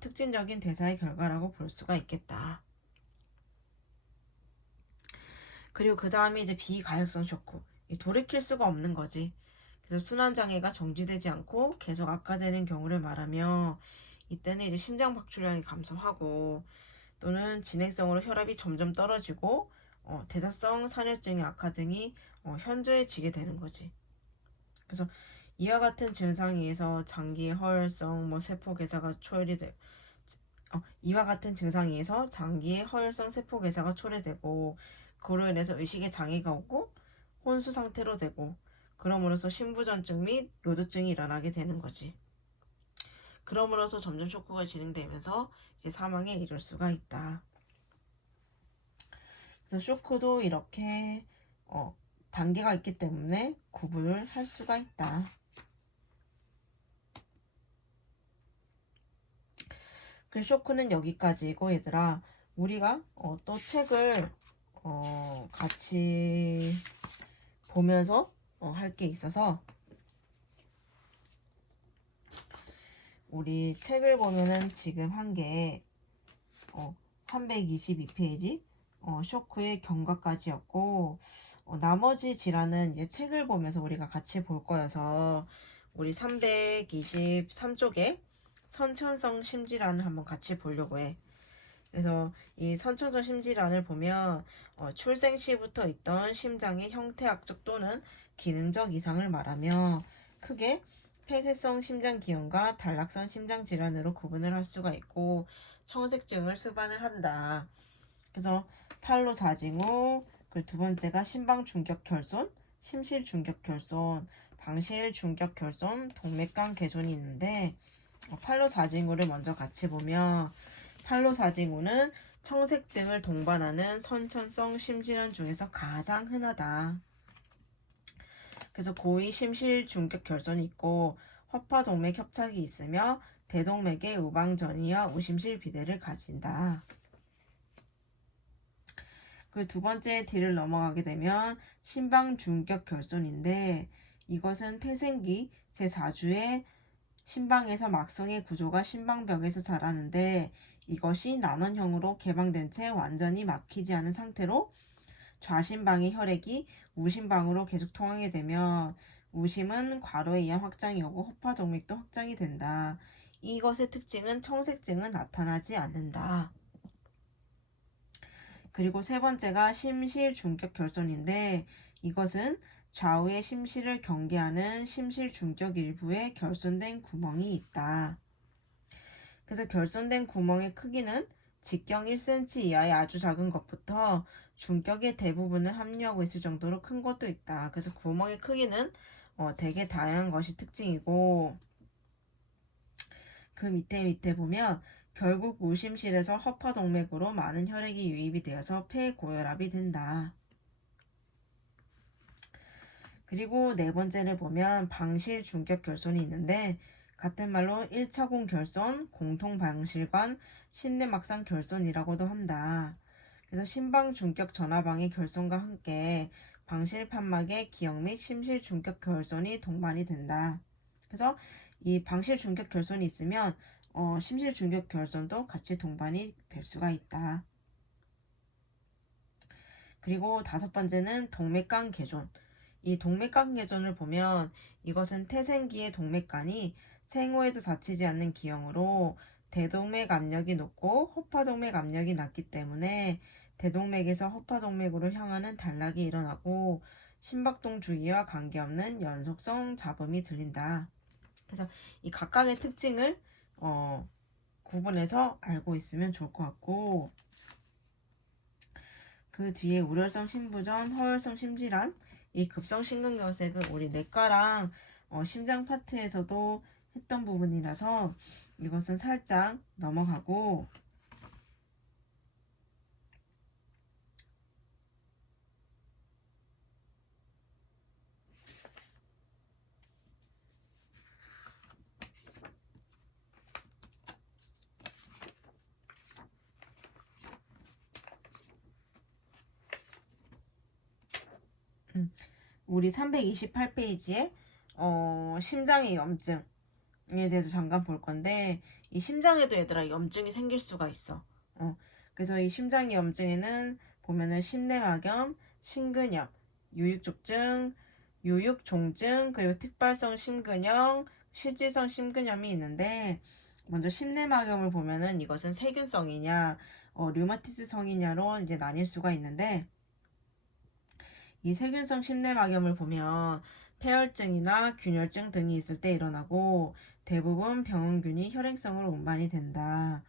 특징적인 대사의 결과라고 볼 수가 있겠다. 그리고 그 다음에 이제 비가역성 쇼크. 돌이킬 수가 없는 거지. 그래서 순환장애가 정지되지 않고 계속 악화되는 경우를 말하며 이때는 이제 심장 박출량이 감소하고 또는 진행성으로 혈압이 점점 떨어지고 대사성 산혈증의 악화 등이 현저해지게 되는 거지. 그래서 이와 같은 증상에 의해서 장기의 허혈성 세포 괴사가 초래돼 이와 같은 증상에 의해서 장기의 허혈성 세포 괴사가 초래되고 그로 인해서 의식에 장애가 오고 혼수 상태로 되고 그럼으로써 심부전증 및 요도증이 일어나게 되는 거지. 그럼으로써 점점 쇼크가 진행되면서 이제 사망에 이를 수가 있다. 그래서 쇼크도 이렇게 단계가 있기 때문에 구분을 할 수가 있다. 그 쇼크는 여기까지이고 얘들아, 우리가 또 책을 같이 보면서 할 게 있어서, 우리 책을 보면은 지금 한 게 322페이지 쇼크의 경과까지였고, 나머지 질환은 이제 책을 보면서 우리가 같이 볼 거여서 우리 323쪽에 선천성 심질환을 한번 같이 보려고 해. 그래서 이 선천성 심질환을 보면 출생 시부터 있던 심장의 형태학적 또는 기능적 이상을 말하며 크게 폐쇄성 심장기형과 단락성 심장질환으로 구분을 할 수가 있고 청색증을 수반을 한다. 그래서 팔로사징후, 그 두 번째가 심방중격혈손, 심실중격혈손, 방실중격혈손, 동맥관 개손이 있는데 팔로사징후를 먼저 같이 보면 팔로사징후는 청색증을 동반하는 선천성 심질환 중에서 가장 흔하다. 그래서 고위 심실중격혈손이 있고 허파동맥 협착이 있으며 대동맥의 우방전이와 우심실 비대를 가진다. 그 두 번째 D를 넘어가게 되면 심방중격혈손인데 이것은 태생기 제4주에 심방에서 막성의 구조가 심방벽에서 자라는데 이것이 난원형으로 개방된 채 완전히 막히지 않은 상태로 좌심방의 혈액이 우심방으로 계속 통하게 되면 우심은 과로에 의한 확장이 오고 허파동맥도 확장이 된다. 이것의 특징은 청색증은 나타나지 않는다. 그리고 세 번째가 심실중격결손인데 이것은 좌우의 심실을 경계하는 심실중격 일부에 결손된 구멍이 있다. 그래서 결손된 구멍의 크기는 직경 1cm 이하의 아주 작은 것부터 중격의 대부분을 함유하고 있을 정도로 큰 것도 있다. 그래서 구멍의 크기는 되게 다양한 것이 특징이고 그 밑에 보면 결국 우심실에서 허파동맥으로 많은 혈액이 유입이 되어서 폐고혈압이 된다. 그리고 네 번째를 보면 방실중격결손이 있는데 같은 말로 1차공 결손, 공통방실관, 심내막상 결손이라고도 한다. 그래서 심방중격 전화방의 결손과 함께 방실판막의 기형 및 심실중격 결손이 동반이 된다. 그래서 이 방실중격 결손이 있으면 심실중격 결손도 같이 동반이 될 수가 있다. 그리고 다섯 번째는 동맥관 개존. 이 동맥관 개존을 보면 이것은 태생기의 동맥관이 생후에도 다치지 않는 기형으로 대동맥 압력이 높고 허파동맥 압력이 낮기 때문에 대동맥에서 허파동맥으로 향하는 단락이 일어나고 심박동 주기와 관계없는 연속성 잡음이 들린다. 그래서 이 각각의 특징을 구분해서 알고 있으면 좋을 것 같고 그 뒤에 우려성 심부전, 허혈성 심질환, 이 급성 심근경색은 우리 내과랑 심장 파트에서도 했던 부분이라서 이것은 살짝 넘어가고 우리 328페이지에 심장의 염증에 대해서 잠깐 볼 건데 이 심장에도 얘들아 염증이 생길 수가 있어. 그래서 이 심장의 염증에는 보면은 심내막염, 심근염, 유육족증, 유육종증, 그리고 특발성 심근염, 실질성 심근염이 있는데 먼저 심내막염을 보면은 이것은 세균성이냐 류마티스성이냐로 이제 나뉠 수가 있는데 이 세균성 심내막염을 보면 폐혈증이나 균열증 등이 있을 때 일어나고 대부분 병원균이 혈행성으로 운반이 된다.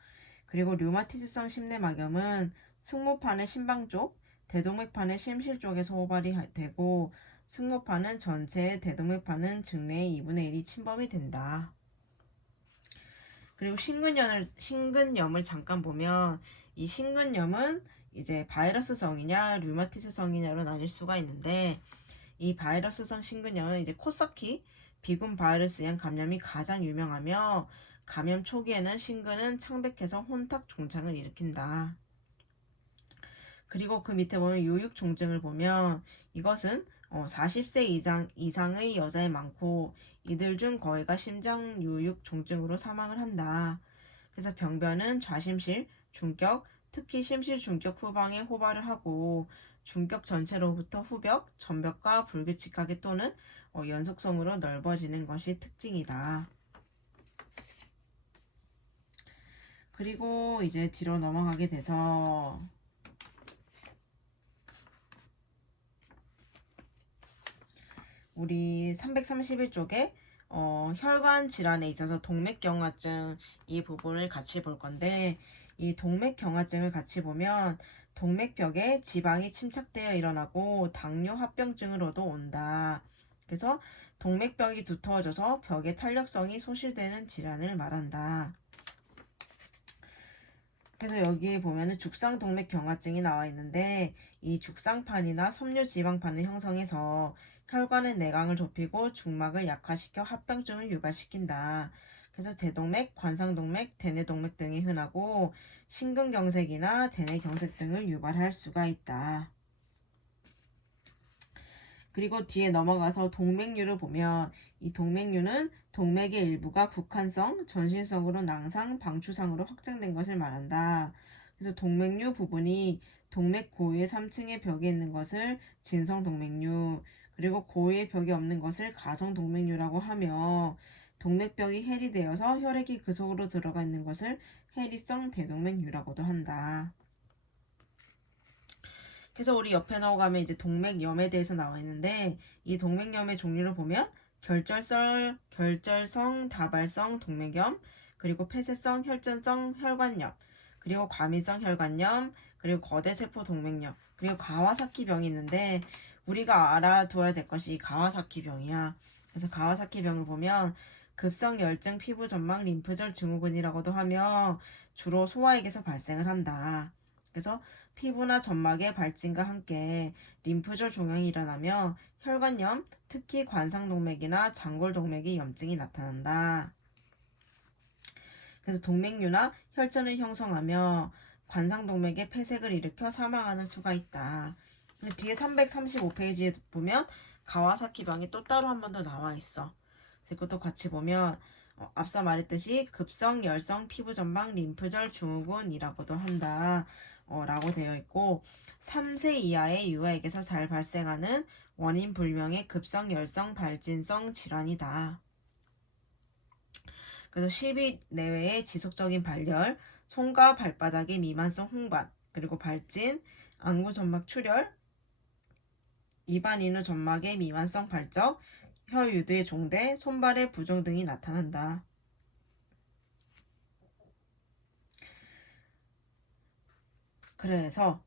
그리고 류마티스성 심내막염은 승모판의 심방 쪽, 대동맥판의 심실 쪽에서 호발이 되고 승모판은 전체의 대동맥판은 증내의 2분의 1이 침범이 된다. 그리고 심근염을 잠깐 보면 이 심근염은 이제 바이러스성이냐 류마티스성이냐로 나뉠 수가 있는데, 이 바이러스성 심근염은 이제 코사키 비군 바이러스형 감염이 가장 유명하며, 감염 초기에는 심근은 창백해서 혼탁 종창을 일으킨다. 그리고 그 밑에 보면 요육 종증을 보면, 이것은 40세 이상의 여자에 많고, 이들 중 거의가 심장 요육 종증으로 사망을 한다. 그래서 병변은 좌심실, 중격, 특히 심실 중격 후방에 호발을 하고, 중격 전체로부터 후벽, 전벽과 불규칙하게 또는 연속성으로 넓어지는 것이 특징이다. 그리고 이제 뒤로 넘어가게 돼서 우리 331쪽에 혈관 질환에 있어서 동맥경화증 이 부분을 같이 볼 건데, 이 동맥경화증을 같이 보면 동맥벽에 지방이 침착되어 일어나고 당뇨 합병증으로도 온다. 그래서 동맥벽이 두터워져서 벽의 탄력성이 소실되는 질환을 말한다. 그래서 여기에 보면은 죽상동맥경화증이 나와 있는데, 이 죽상판이나 섬유지방판을 형성해서 혈관의 내강을 좁히고 중막을 약화시켜 합병증을 유발시킨다. 그래서 대동맥, 관상동맥, 대뇌동맥 등이 흔하고 심근경색이나 대뇌경색 등을 유발할 수가 있다. 그리고 뒤에 넘어가서 동맥류를 보면, 이 동맥류는 동맥의 일부가 국한성, 전신성으로 낭상, 방추상으로 확장된 것을 말한다. 그래서 동맥류 부분이 동맥 고유의 3층의 벽에 있는 것을 진성동맥류, 그리고 고유의 벽이 없는 것을 가성동맥류라고 하며, 동맥벽이 해리되어서 혈액이 그 속으로 들어가 있는 것을 해리성 대동맥류라고도 한다. 그래서 우리 옆에 넘어가면 이제 동맥염에 대해서 나와 있는데, 이 동맥염의 종류를 보면 결절성 다발성 동맥염, 그리고 폐쇄성 혈전성 혈관염, 그리고 과민성 혈관염, 그리고 거대세포 동맥염, 그리고 가와사키병이 있는데, 우리가 알아두어야 될 것이 이 가와사키병이야. 그래서 가와사키병을 보면 급성열증 피부전막 림프절 증후군이라고도 하며, 주로 소아에게서 발생을 한다. 그래서 피부나 점막의 발진과 함께 림프절 종양이 일어나며 혈관염, 특히 관상동맥이나 장골동맥의 염증이 나타난다. 그래서 동맥류나 혈전을 형성하며 관상동맥의 폐색을 일으켜 사망하는 수가 있다. 뒤에 335페이지에 보면 가와사키병이 또 따로 한 번 더 나와 있어. 그것도 같이 보면 앞서 말했듯이 급성 열성 피부전막 림프절 증후군이라고도 한다. 라고 되어 있고, 3세 이하의 유아에게서 잘 발생하는 원인 불명의 급성 열성 발진성 질환이다. 그래서 10일 내외의 지속적인 발열, 손과 발바닥의 미만성 홍반, 그리고 발진, 안구점막 출혈, 입안 인후 점막의 미만성 발적, 혀유두의 종대, 손발의 부종 등이 나타난다. 그래서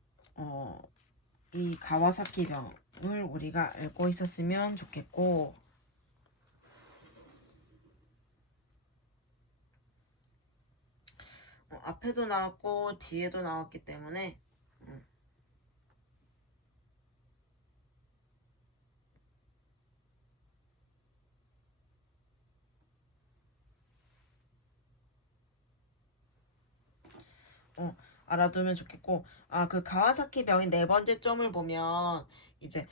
이 가와사키병을 우리가 알고 있었으면 좋겠고, 앞에도 나왔고 뒤에도 나왔기 때문에 알아두면 좋겠고, 그 가와사키 병의 네 번째 점을 보면 이제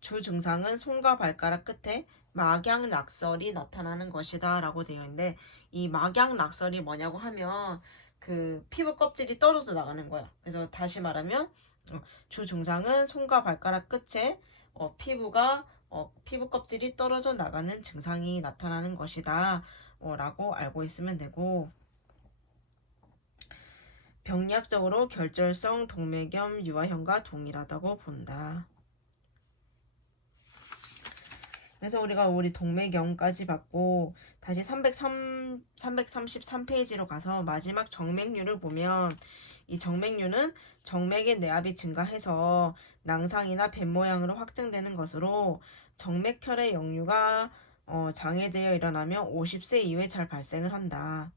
주 증상은 손과 발가락 끝에 막양 낙설이 나타나는 것이다 라고 되어 있는데, 이 막양 낙설이 뭐냐고 하면 그 피부 껍질이 떨어져 나가는 거야. 그래서 다시 말하면 주 증상은 손과 발가락 끝에 피부 껍질이 떨어져 나가는 증상이 나타나는 것이다 라고 알고 있으면 되고, 병리학적으로 결절성 동맥염 유아형과 동일하다고 본다. 그래서 우리 동맥염까지 봤고, 다시 333페이지로 가서 마지막 정맥류를 보면, 이 정맥류는 정맥의 내압이 증가해서 낭상이나 뱀 모양으로 확장되는 것으로 정맥혈의 역류가 장애되어 일어나며 50세 이후에 잘 발생을 한다.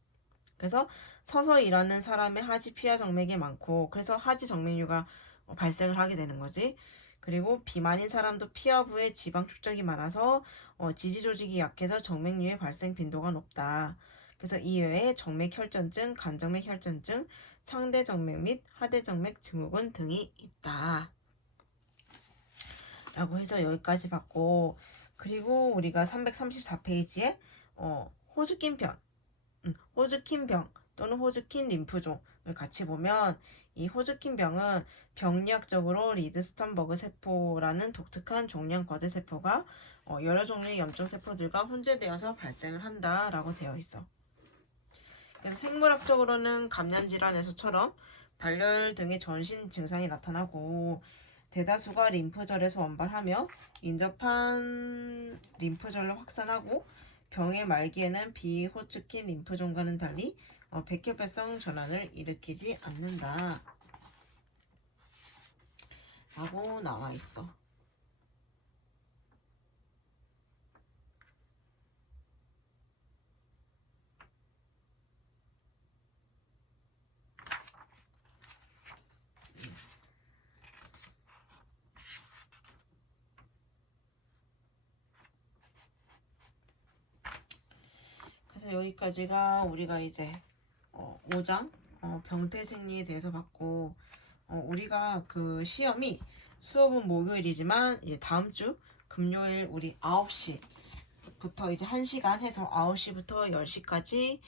그래서 서서 일하는 사람의 하지 피하 정맥이 많고 그래서 하지 정맥류가 발생을 하게 되는 거지. 그리고 비만인 사람도 피하부에 지방 축적이 많아서 지지 조직이 약해서 정맥류의 발생 빈도가 높다. 그래서 이외에 정맥 혈전증, 간정맥 혈전증, 상대 정맥 및 하대 정맥 증후군 등이 있다. 라고 해서 여기까지 봤고, 그리고 우리가 334페이지에 호즈킨병, 호즈킨병 또는 호즈킨 림프종을 같이 보면 이 호즈킨병은 병리학적으로 리드스턴버그 세포라는 독특한 종양 거대 세포가 여러 종류의 염증 세포들과 혼재되어서 발생을 한다라고 되어 있어. 그래서 생물학적으로는 감염 질환에서처럼 발열 등의 전신 증상이 나타나고 대다수가 림프절에서 원발하며 인접한 림프절로 확산하고 병의 말기에는 비호츠킨 림프종과는 달리 백혈배성 전환을 일으키지 않는다 라고 나와 있어. 그래서 여기까지가 우리가 이제 5장 병태생리에 대해서 봤고 우리가 그 시험이 수업은 목요일이지만 이제 다음 주 금요일 우리 9시부터 이제 1시간 해서 9시부터 10시까지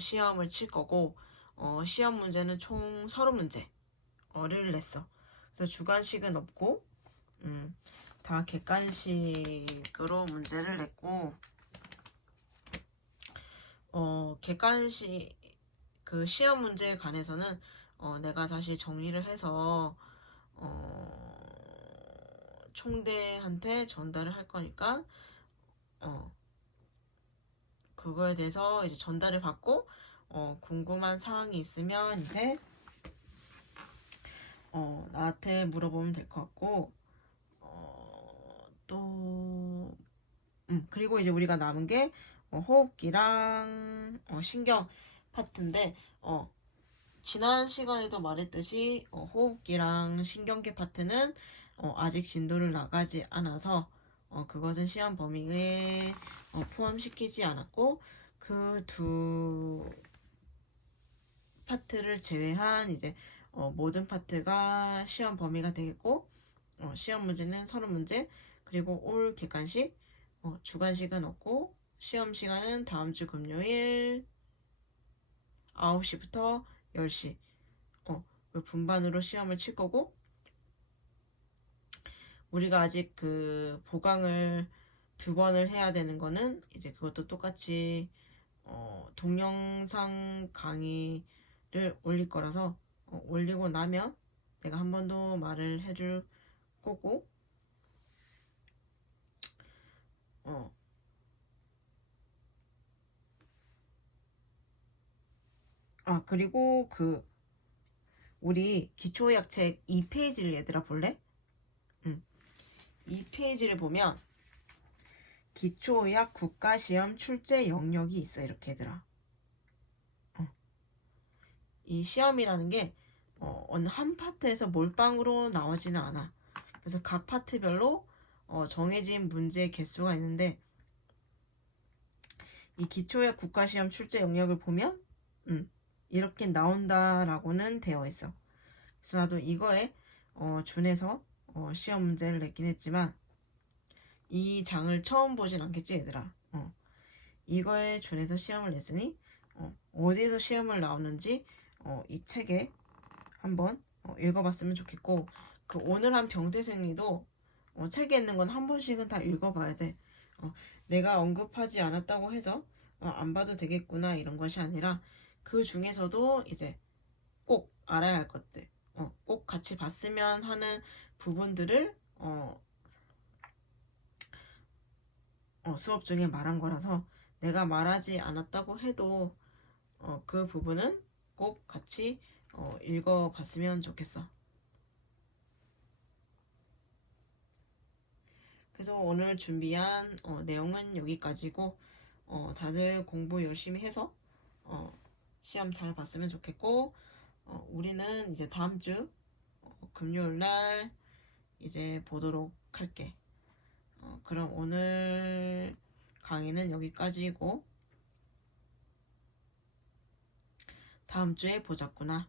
시험을 칠 거고 시험 문제는 총 30문제를 냈어. 그래서 주관식은 없고 다 객관식으로 문제를 냈고 객관식 그 시험 문제에 관해서는 내가 다시 정리를 해서 총대한테 전달을 할 거니까 그거에 대해서 이제 전달을 받고 궁금한 사항이 있으면 이제 나한테 물어보면 될 것 같고 또 그리고 이제 우리가 남은 게 호흡기랑 신경 파트인데 지난 시간에도 말했듯이 호흡기랑 신경계 파트는 아직 진도를 나가지 않아서 그것은 시험 범위에 포함시키지 않았고 그 두 파트를 제외한 이제 모든 파트가 시험 범위가 되겠고 시험 문제는 30문제 그리고 올 객관식 주관식은 없고 시험 시간은 다음 주 금요일 9시부터 10시 분반으로 시험을 칠 거고 우리가 아직 그 보강을 2번을 해야 되는 거는 이제 그것도 똑같이 동영상 강의를 올릴 거라서 올리고 나면 내가 한 번 더 말을 해줄 거고 그리고 그 우리 기초의학책 2페이지를 얘들아 볼래? 2페이지를 보면 기초의학 국가시험 출제 영역이 있어 이렇게 얘들아. 이 시험이라는 게 어느 한 파트에서 몰빵으로 나오지는 않아. 그래서 각 파트별로 정해진 문제의 개수가 있는데 이 기초의학 국가시험 출제 영역을 보면 이렇게 나온다라고는 되어 있어. 그래서 나도 이거에 준해서 시험 문제를 냈긴 했지만 이 장을 처음 보진 않겠지 얘들아. 이거에 준해서 시험을 냈으니 어디서 시험을 나오는지 이 책에 한번 읽어봤으면 좋겠고 그 오늘 한 병태생리도 책에 있는 건 한 번씩은 다 읽어봐야 돼. 내가 언급하지 않았다고 해서 안 봐도 되겠구나 이런 것이 아니라 그 중에서도 이제 꼭 알아야 할 것들 꼭 같이 봤으면 하는 부분들을 수업 중에 말한 거라서 내가 말하지 않았다고 해도 그 부분은 꼭 같이 읽어봤으면 좋겠어. 그래서 오늘 준비한 내용은 여기까지고 다들 공부 열심히 해서 시험 잘 봤으면 좋겠고, 우리는 이제 다음 주 금요일 날 이제 보도록 할게. 그럼 오늘 강의는 여기까지고 다음 주에 보자꾸나.